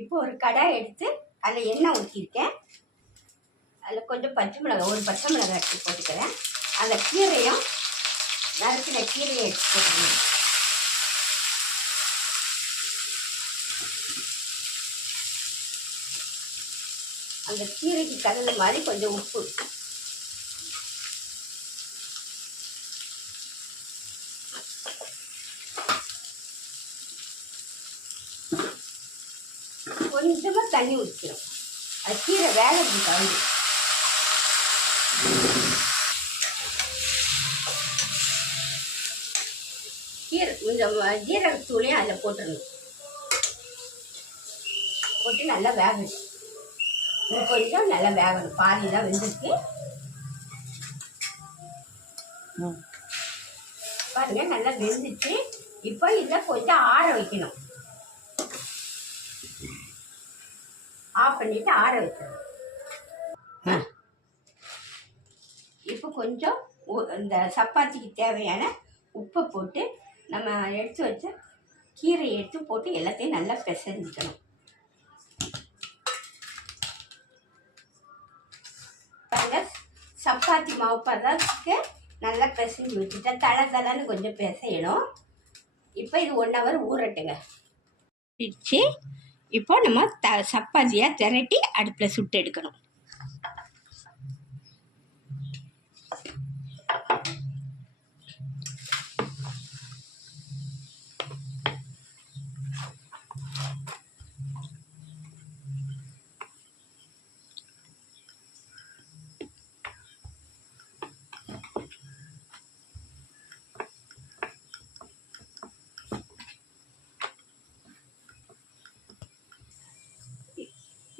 இப்போ ஒரு கடாய் எடுத்து அதில் எண்ணெய் ஊற்றிருக்கேன். அதில் கொஞ்சம் பச்சை மிளகாய், ஒரு பச்சை மிளகாய் எடுத்து போட்டுக்கிறேன். அந்த கீரையும் நறுக்கின கீரையை எடுத்து போட்டுக்கிறேன். அந்த கீரைக்கு கலந்த மாதிரி கொஞ்சம் உப்பு, கொஞ்சமாக தண்ணி ஊற்றிக்கிறோம். அது கீரை வேலைக்கு கலந்து கீரை கொஞ்சம் ஜீரகத்தூளையும் அதில் போட்டுடணும். போட்டு நல்லா வேகணும். கொஞ்சம் நல்லா வேகணும். பாதி தான் வெந்துருக்கு பாருங்க, நல்லா வெந்துச்சு. இப்போ இதை கொஞ்சம் ஆற வைக்கணும். ஆஃப் பண்ணிட்டு ஆற வச்சிடணும். இப்போ கொஞ்சம் இந்த சப்பாத்திக்கு தேவையான உப்பை போட்டு நம்ம எடுத்து வச்ச கீரையை எடுத்து போட்டு எல்லாத்தையும் நல்லா பிசைஞ்சிக்கணும். சப்பாத்தி மாவு பதத்துக்கு நல்லா பிசைஞ்சு வச்சுட்டேன். தலைன்னு கொஞ்சம் பிசையணும். இப்போ இது 1 hour ஊறட்டுங்க. இப்போ நம்ம சப்பாத்தியாக திரட்டி அடுப்பில் சுட்டு எடுக்கணும்.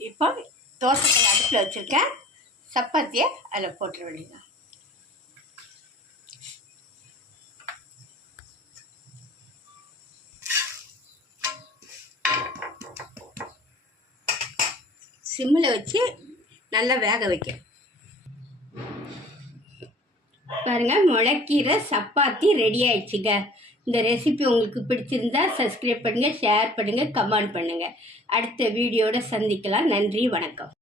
இப்போ தோசைக்கல் அடுப்பில் வச்சுருக்கேன். சப்பாத்தியை அதில் போட்டுற வேண்டியதான். சிம்மில் வச்சு நல்லா வேக வைக்க பாருங்கள். முளைக்கீரை சப்பாத்தி ரெடி ஆயிடுச்சுங்க. இந்த ரெசிபி உங்களுக்கு பிடிச்சிருந்தா சப்ஸ்கிரைப் பண்ணுங்கள், ஷேர் பண்ணுங்கள், கமெண்ட் பண்ணுங்கள். அடுத்த வீடியோட சந்திக்கலாம். நன்றி, வணக்கம்.